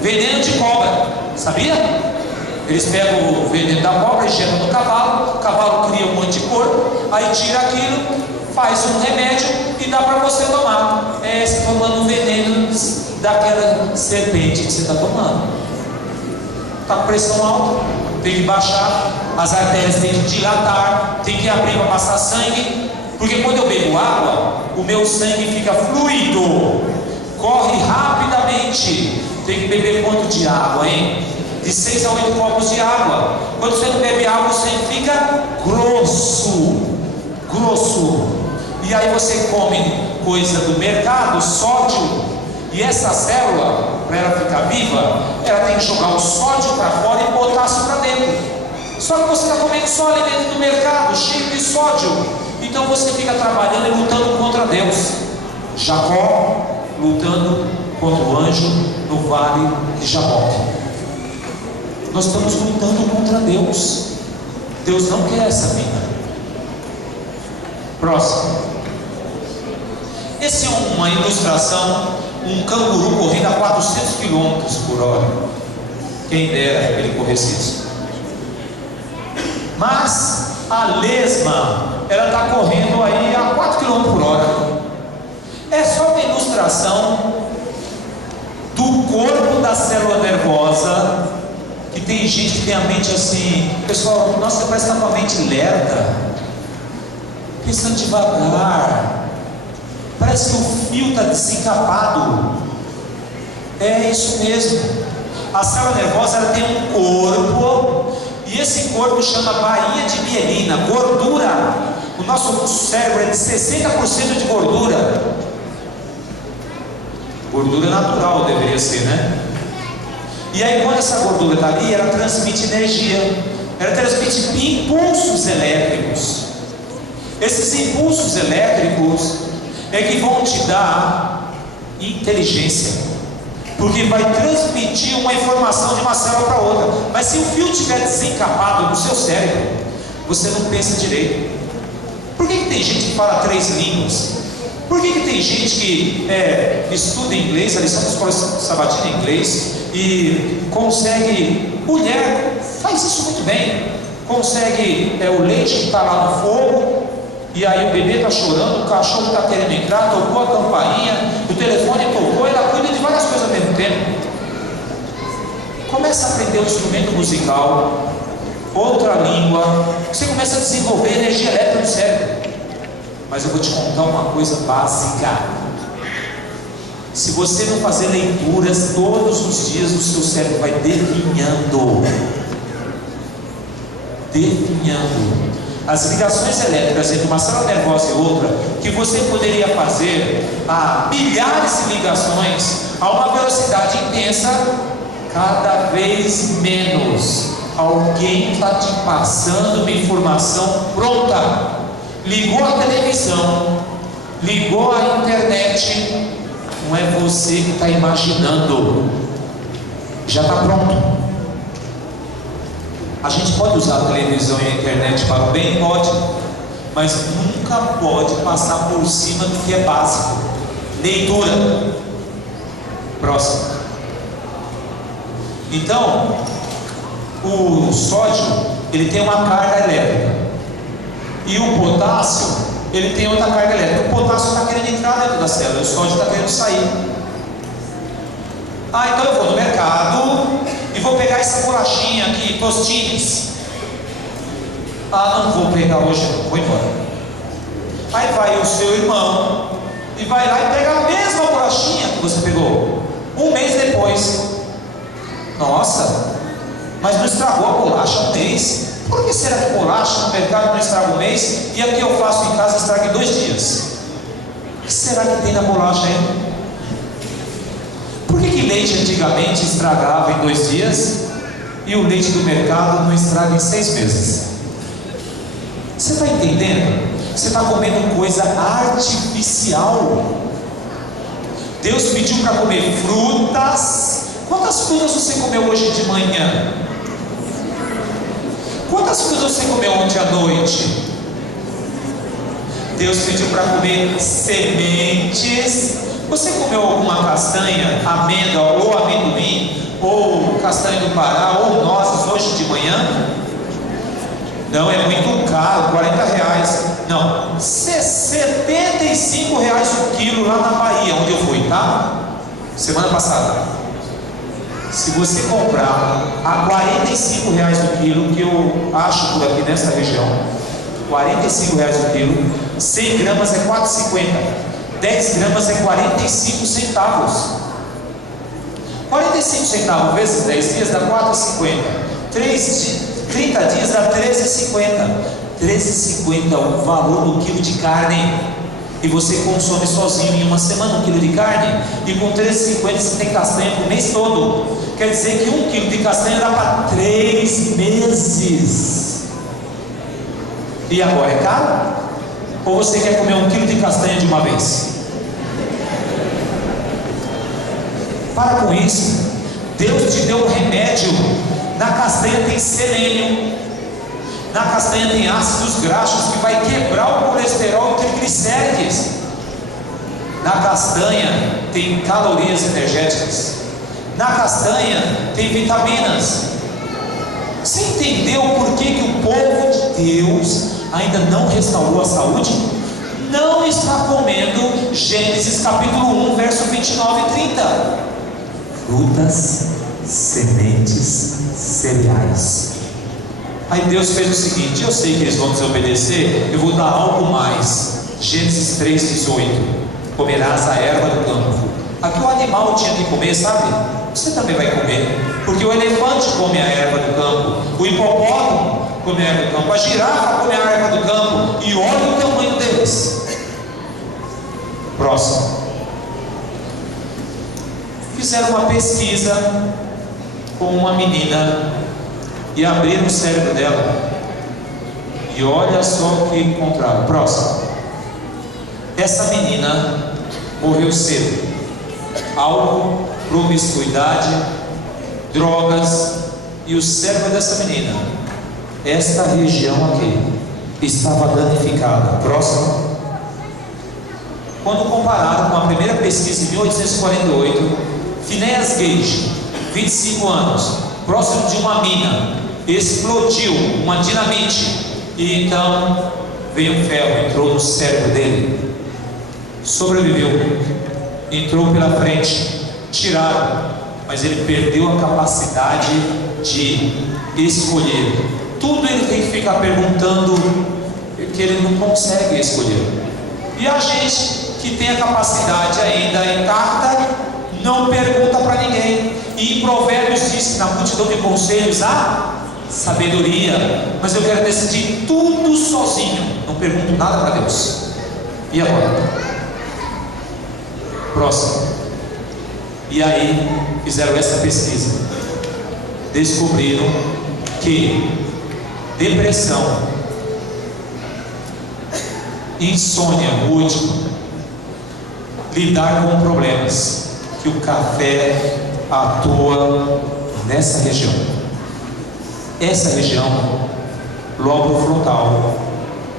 veneno de cobra, sabia? Eles pegam o veneno da cobra, injetam no cavalo, o cavalo cria um anticorpo, aí tira aquilo, faz um remédio e dá para você tomar. Você está tomando um veneno daquela serpente que você está tomando. Está com pressão alta, tem que baixar, as artérias tem que dilatar, tem que abrir para passar sangue, porque quando eu bebo água, o meu sangue fica fluido, corre rapidamente. Tem que beber quanto de água, hein? De 6 a 8 copos de água. Quando você não bebe água, o sangue fica grosso. E aí você come coisa do mercado, sódio. E essa célula, para ela ficar viva, ela tem que jogar o sódio para fora e potássio para dentro. Só que você está comendo só alimento do mercado, cheio de sódio. Então você fica trabalhando e lutando contra Deus. Jacó lutando contra o anjo no vale de Jaboque. Nós estamos lutando contra Deus. Deus não quer essa vida. Próximo. Essa é uma ilustração, um canguru correndo a 400 km por hora. Quem dera ele corresse isso. Mas a lesma, ela está correndo aí a 4 km por hora. É só uma ilustração do corpo da célula nervosa, que tem gente que tem a mente assim, pessoal, nossa, parece que está com a mente lerda, pensando devagar, parece que o fio está desencapado. É isso mesmo. A célula nervosa, ela tem um corpo, e esse corpo chama baía de mielina, gordura. O nosso cérebro é de 60% de gordura. Gordura natural deveria ser, né? E aí quando essa gordura está ali, ela transmite energia, ela transmite impulsos elétricos. Esses impulsos elétricos é que vão te dar inteligência, porque vai transmitir uma informação de uma célula para outra. Mas se o fio estiver desencapado no seu cérebro, você não pensa direito. Por que tem gente que fala 3 línguas? Por que tem gente que estuda inglês, a lição da escola sabatina em inglês, e consegue, mulher faz isso muito bem, consegue o leite que está lá no fogo, e aí o bebê está chorando, o cachorro está querendo entrar, tocou a campainha, o telefone tocou, ela cuida de várias coisas ao mesmo tempo. Começa a aprender um instrumento musical, outra língua, você começa a desenvolver energia elétrica no cérebro. Mas eu vou te contar uma coisa básica. Se você não fazer leituras todos os dias, o seu cérebro vai definhando. as ligações elétricas entre uma célula nervosa e outra, que você poderia fazer a milhares de ligações a uma velocidade intensa, cada vez menos alguém está te passando uma informação pronta. Ligou a televisão, ligou a internet, não é você que está imaginando, já está pronto. A gente pode usar a televisão e a internet para o bem? Pode, mas nunca pode passar por cima do que é básico. Leitura. Próximo. Então, o sódio, ele tem uma carga elétrica, e o potássio, ele tem outra carga elétrica. O potássio está querendo entrar dentro da célula, o sódio está querendo sair. Então eu vou no mercado e vou pegar essa bolachinha aqui, Tostines. Não vou pegar hoje não, vou embora. Aí vai o seu irmão e vai lá e pega a mesma bolachinha que você pegou. Um mês depois. Nossa, mas não estragou a bolacha um mês. Por que será que bolacha no mercado não estraga um mês e aqui eu faço em casa estraga em 2 dias? O que será que tem na bolacha aí? Por que leite antigamente estragava em 2 dias e o leite do mercado não estraga em 6 meses? Você está entendendo? Você está comendo coisa artificial. Deus pediu para comer frutas. Quantas frutas você comeu hoje de manhã? Quantas frutas você comeu ontem à noite? Deus pediu para comer sementes. Você comeu alguma castanha, amêndoa ou amendoim, ou castanha do Pará, ou nozes hoje de manhã? Não, é muito caro, R$40. Não, R$75 o quilo lá na Bahia, onde eu fui, tá? Semana passada. Se você comprar a R$45 o quilo, que eu acho por aqui nessa região, R$45 o quilo, 100 gramas é R$4,50. 10 gramas é 45 centavos. 45 centavos vezes 10 dias dá 4,50. 30 dias dá 13,50. 13,50 é o valor do quilo de carne. E você consome sozinho em uma semana 1 quilo de carne. E com 13,50 você tem castanha por mês todo. Quer dizer que 1 quilo de castanha dá para 3 meses. E agora é caro? Ou você quer comer 1 quilo de castanha de uma vez? Para com isso. Deus te deu um remédio. Na castanha tem selênio. Na castanha tem ácidos graxos que vai quebrar o colesterol e triglicérides. Na castanha tem calorias energéticas. Na castanha tem vitaminas. Você entendeu por que o povo de Deus ainda não restaurou a saúde? Não está comendo Gênesis capítulo 1, verso 29 e 30. Frutas, sementes, cereais. Aí Deus fez o seguinte: eu sei que eles vão desobedecer, eu vou dar algo mais. Gênesis 3,18: comerás a erva do campo. Aqui o animal tinha que comer, sabe? Você também vai comer, porque o elefante come a erva do campo, o hipopótamo come a erva do campo, a girafa come a erva do campo, e olha o tamanho deles. Próximo. Fizeram uma pesquisa com uma menina e abriram o cérebro dela, e olha só o que encontraram. Próximo. Essa menina morreu cedo. Álcool, promiscuidade, drogas, e o cérebro dessa menina, esta região aqui, estava danificada. Próximo. Quando compararam com a primeira pesquisa em 1848, Phineas Gage, 25 anos, próximo de uma mina, explodiu uma dinamite, e então veio um ferro, entrou no cérebro dele, sobreviveu, entrou pela frente, tiraram, mas ele perdeu a capacidade de escolher. Tudo ele tem que ficar perguntando, que ele não consegue escolher. E a gente que tem a capacidade ainda intacta, não pergunta para ninguém. E em Provérbios diz que na multidão de conselhos há sabedoria, mas eu quero decidir tudo sozinho, não pergunto nada para Deus. E agora? Próximo. E aí fizeram essa pesquisa, descobriram que depressão, insônia, o último, lidar com problemas, que o café atua nessa região. Essa região, lóbulo frontal,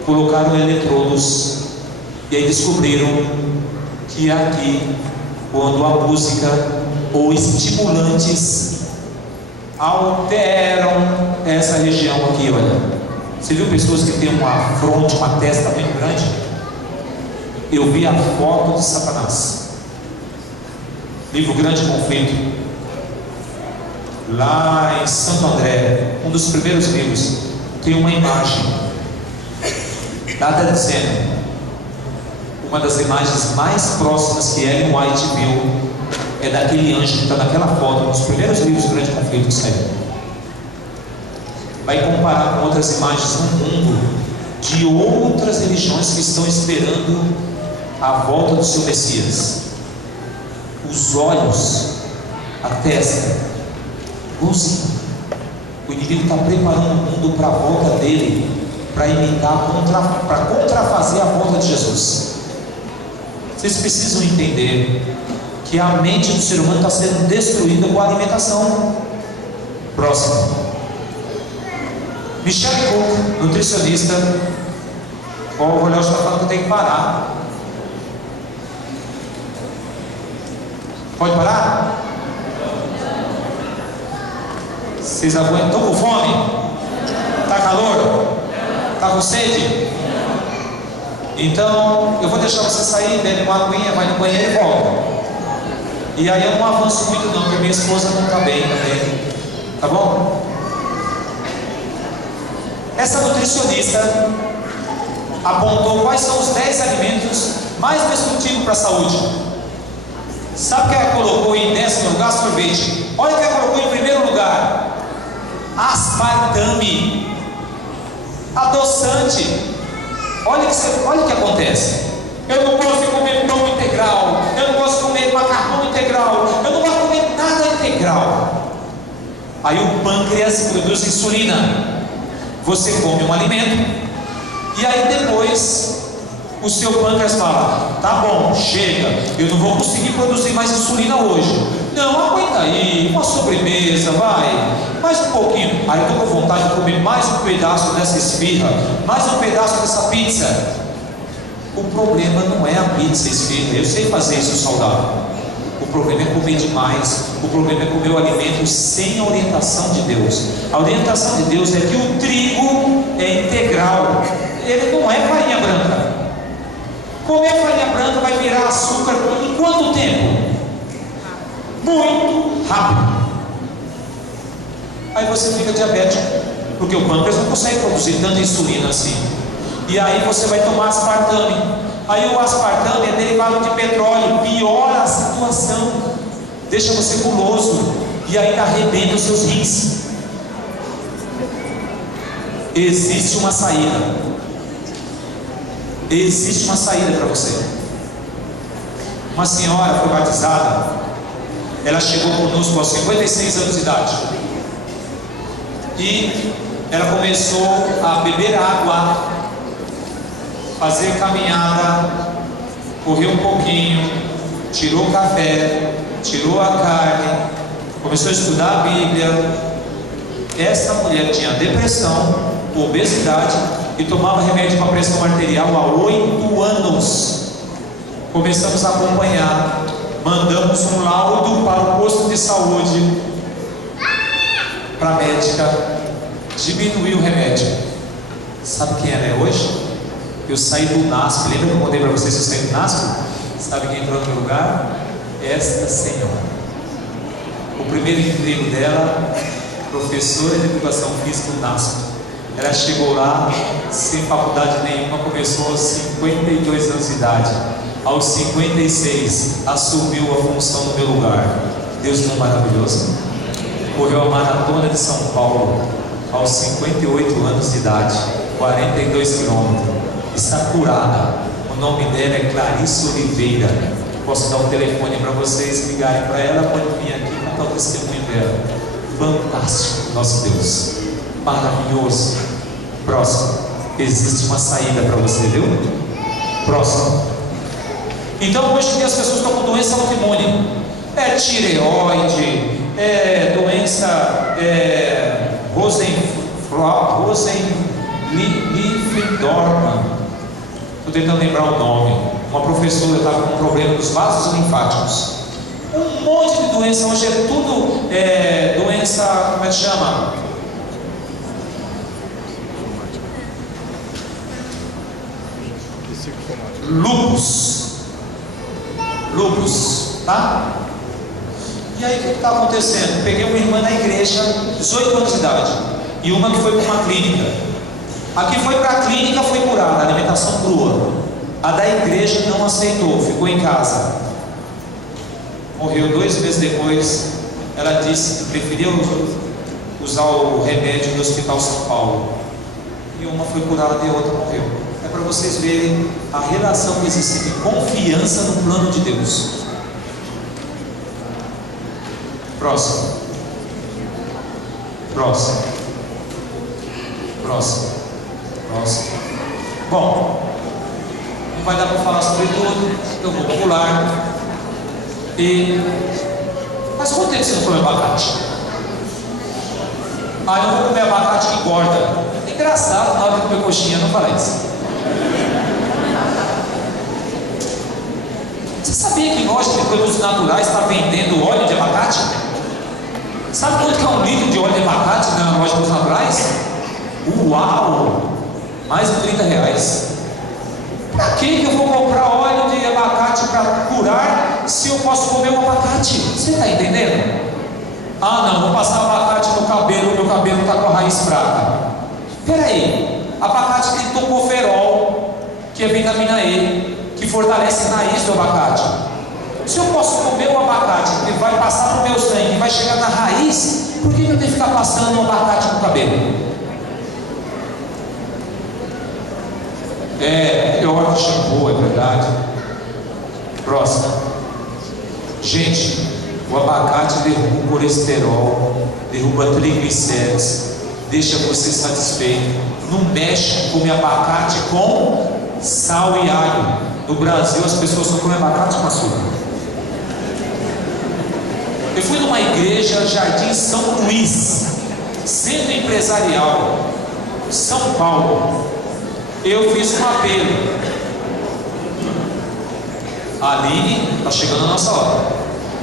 colocaram eletrodos e aí descobriram que aqui, quando a música ou estimulantes alteram essa região aqui, olha. Você viu pessoas que têm uma fronte, uma testa bem grande? Eu vi a foto de Satanás. Livro Grande Conflito, lá em Santo André, um dos primeiros livros, tem uma imagem. Nada dizendo. Uma das imagens mais próximas que Ellen White viu é daquele anjo que está naquela foto, um dos primeiros livros do Grande Conflito que saiu. Vai comparar com outras imagens no mundo de outras religiões que estão esperando a volta do seu Messias. Os olhos, a testa, igualzinho. O inimigo está preparando o mundo para a volta dele, para imitar, para contrafazer a volta de Jesus. Vocês precisam entender que a mente do ser humano está sendo destruída com a alimentação. Próximo. Michelle Cook, nutricionista. O Rolhão está falando que eu tenho que parar. Pode parar? Vocês aguentam? Estão com fome? Está calor? Está com sede? Então, eu vou deixar você sair, bebe uma aguinha, vai no banheiro e volta. E aí eu não avanço muito não, porque minha esposa não está bem também. Tá bom? Essa nutricionista apontou quais são os 10 alimentos mais destrutivos para a saúde. Sabe o que ela colocou em 10º lugar? Sorvete. Olha o que ela colocou em primeiro lugar: aspartame, adoçante. Olha o que acontece. Eu não gosto de comer pão integral, eu não gosto de comer macarrão integral, eu não gosto de comer nada integral. Aí o pâncreas produz insulina. Você come um alimento e aí depois o seu pâncreas fala: tá bom, chega, eu não vou conseguir produzir mais insulina hoje. Não, aguenta aí, uma sobremesa, vai, mais um pouquinho. Aí eu estou com vontade de comer mais um pedaço dessa esfirra, mais um pedaço dessa pizza. O problema não é a pizza e esfirra, eu sei fazer isso saudável. O problema é comer demais. O problema é comer o alimento sem a orientação de Deus. A orientação de Deus é que o trigo é integral, ele não é farinha branca. Comer farinha branca vai virar açúcar em quanto tempo? Muito rápido. Aí você fica diabético, porque o pâncreas não consegue produzir tanta insulina assim. E aí você vai tomar aspartame. Aí o aspartame é derivado de petróleo, piora a situação, deixa você guloso e ainda arrebenta os seus rins. Existe uma saída. Existe uma saída para você. Uma senhora foi batizada. Ela chegou conosco aos 56 anos de idade. E ela começou a beber água, fazer caminhada, correr um pouquinho, tirou o café, tirou a carne, começou a estudar a Bíblia. Essa mulher tinha depressão, obesidade e tomava remédio para pressão arterial há 8 anos. Começamos a acompanhar, mandamos um laudo para o posto de saúde, para a médica, diminuiu o remédio. Sabe quem ela é hoje? Eu saí do NASP, lembra que eu contei para vocês que eu saí do NASP? Sabe quem entrou no meu lugar? Esta senhora. O primeiro emprego dela, professora de educação física do NASP. Ela chegou lá sem faculdade nenhuma, começou aos 52 anos de idade. Aos 56, assumiu a função no meu lugar. Deus não é maravilhoso? Correu a maratona de São Paulo. aos 58 anos de idade, 42 quilômetros, está curada. O nome dela é Clarice Oliveira. Posso dar o telefone para vocês ligarem para ela, pode vir aqui e contar o testemunho dela. Fantástico, nosso Deus, maravilhoso. Próximo, existe uma saída para você, viu? Próximo. Então hoje tem as pessoas que estão com doença autoimune, é tireoide, é doença Rosenlifendorman, estou tentando lembrar o nome. Uma professora estava com um problema dos vasos linfáticos, um monte de doença. Hoje é tudo doença, como é que chama? Lupus, tá? E aí o que está acontecendo? Peguei uma irmã na igreja, 18 anos de idade, e uma que foi para uma clínica. A que foi para a clínica foi curada, alimentação crua. A da igreja não aceitou, ficou em casa. Morreu 2 meses depois. Ela disse que preferia usar o remédio do Hospital São Paulo. E uma foi curada e a outra morreu. É para vocês verem a relação que existe de confiança no plano de Deus. Próximo. Bom, não vai dar para falar sobre tudo, eu vou pular. Mas quanto tempo você não come abacate? Eu não vou comer abacate que engorda. É engraçado, na hora de comer coxinha, não fala isso. Você sabia que loja de produtos naturais está vendendo óleo de abacate? Sabe quanto que é um litro de óleo de abacate na loja de produtos naturais? Uau! Mais de R$30. Para que eu vou comprar óleo de abacate para curar se eu posso comer um abacate? Você está entendendo? Não, vou passar abacate no cabelo, meu cabelo está com a raiz fraca. Peraí, abacate tem tocoferol, que é vitamina E, que fortalece a raiz do abacate. Se eu posso comer um abacate que vai passar no meu sangue e vai chegar na raiz, por que eu tenho que ficar passando um abacate no cabelo? Pior que shampoo, é verdade. Próximo. Gente, o abacate derruba o colesterol, derruba triglicéridos, deixa você satisfeito. Não mexe, come abacate com sal e alho. No Brasil as pessoas só comem abacate com açúcar. Eu fui numa igreja, Jardim São Luís, centro empresarial, São Paulo. Eu fiz um apelo. A Aline, está chegando a nossa hora.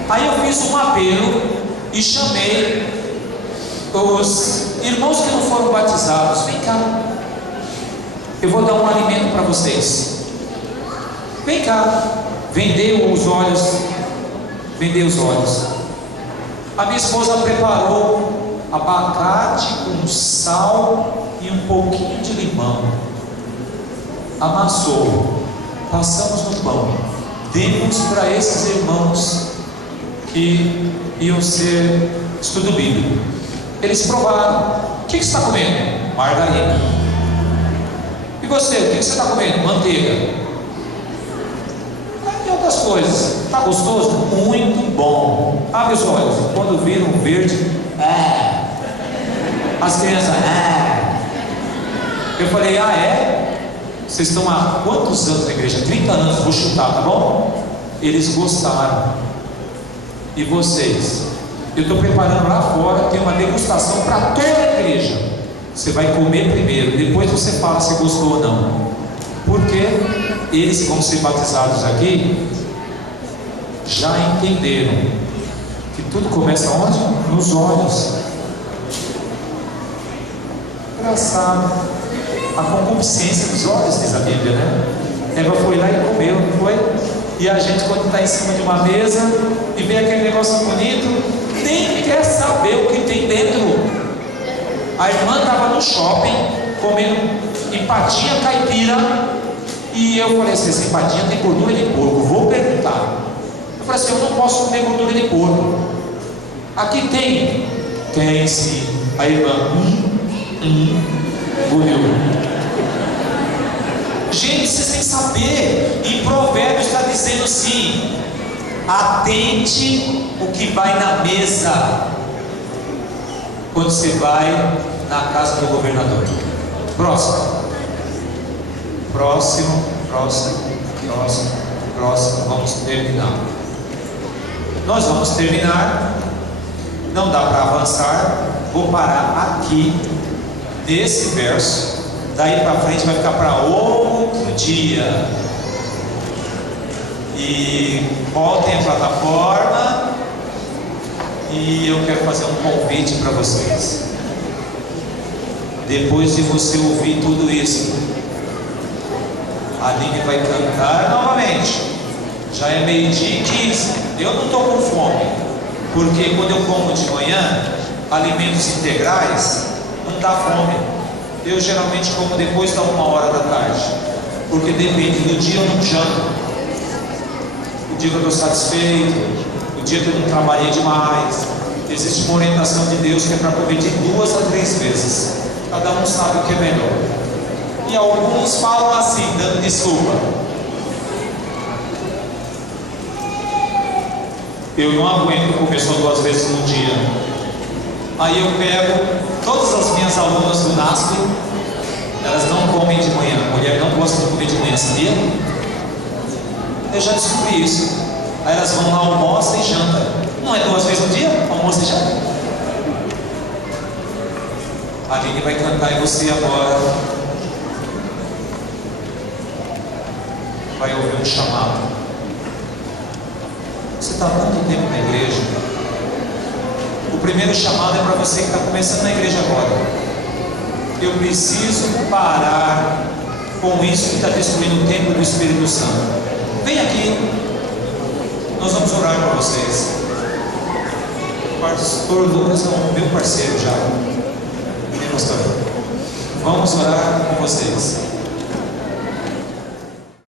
Aí eu fiz um apelo e chamei os irmãos que não foram batizados. Vem cá, eu vou dar um alimento para vocês. Vem cá. Vendeu os olhos. A minha esposa preparou abacate com sal e um pouquinho de limão. Amassou, passamos no pão, demos para esses irmãos que iam ser estudo bíblico. Eles provaram. O que você está comendo? Margarina. E você, o que você está comendo? Manteiga. E outras coisas. Está gostoso? Muito bom. Abre os olhos. Quando viram verde, as crianças, Eu falei, é? Vocês estão há quantos anos na igreja? 30 anos, vou chutar, tá bom? Eles gostaram. E vocês? Eu estou preparando lá fora, tem uma degustação para toda a igreja. Você vai comer primeiro, depois você fala se gostou ou não. Porque eles que vão ser batizados aqui já entenderam que tudo começa onde? Nos olhos. Engraçado. A concupiscência dos olhos, diz a Bíblia, né? Eva foi lá e comeu, não foi? E a gente, quando está em cima de uma mesa e vê aquele negócio bonito, nem quer saber o que tem dentro. A irmã estava no shopping comendo empadinha caipira e eu falei assim: essa empadinha tem gordura de porco, vou perguntar. Eu falei assim: eu não posso comer gordura de porco. Aqui tem? Tem sim. A irmã, Engoliu. Gente, vocês têm que saber. Em Provérbios está dizendo assim: atente o que vai na mesa quando você vai na casa do governador. Próximo. Vamos terminar. Nós vamos terminar. Não dá para avançar. Vou parar aqui nesse verso. Daí para frente vai ficar para outro dia. E voltem à plataforma. E eu quero fazer um convite para vocês. Depois de você ouvir tudo isso, a Aline vai cantar novamente. Já é 12:15. Eu não estou com fome, porque quando eu como de manhã alimentos integrais, não dá fome. Eu geralmente como depois da 1h da tarde, porque depende do dia, eu não janto. O dia que eu estou satisfeito, o dia que eu não trabalhei demais. Existe uma orientação de Deus que é para comer de 2 a 3 vezes. Cada um sabe o que é melhor. E alguns falam assim, dando desculpa: eu não aguento comer só 2 vezes no dia. Aí eu pego todas as minhas alunas do NASP, elas não comem de manhã. A mulher não gosta de comer de manhã, sabia? Eu já descobri isso. Aí elas vão lá, almoçam e jantam. Não é 2 vezes no dia? Almoço e janta. A Aline vai cantar e você agora vai ouvir um chamado. Você está há tanto tempo na igreja. O primeiro chamado é para você que está começando na igreja agora. Eu preciso parar com isso que está destruindo o templo do Espírito Santo. Vem aqui. Nós vamos orar para vocês. O pastor Lucas é o meu parceiro já. Vem, pastor. Vamos orar com vocês.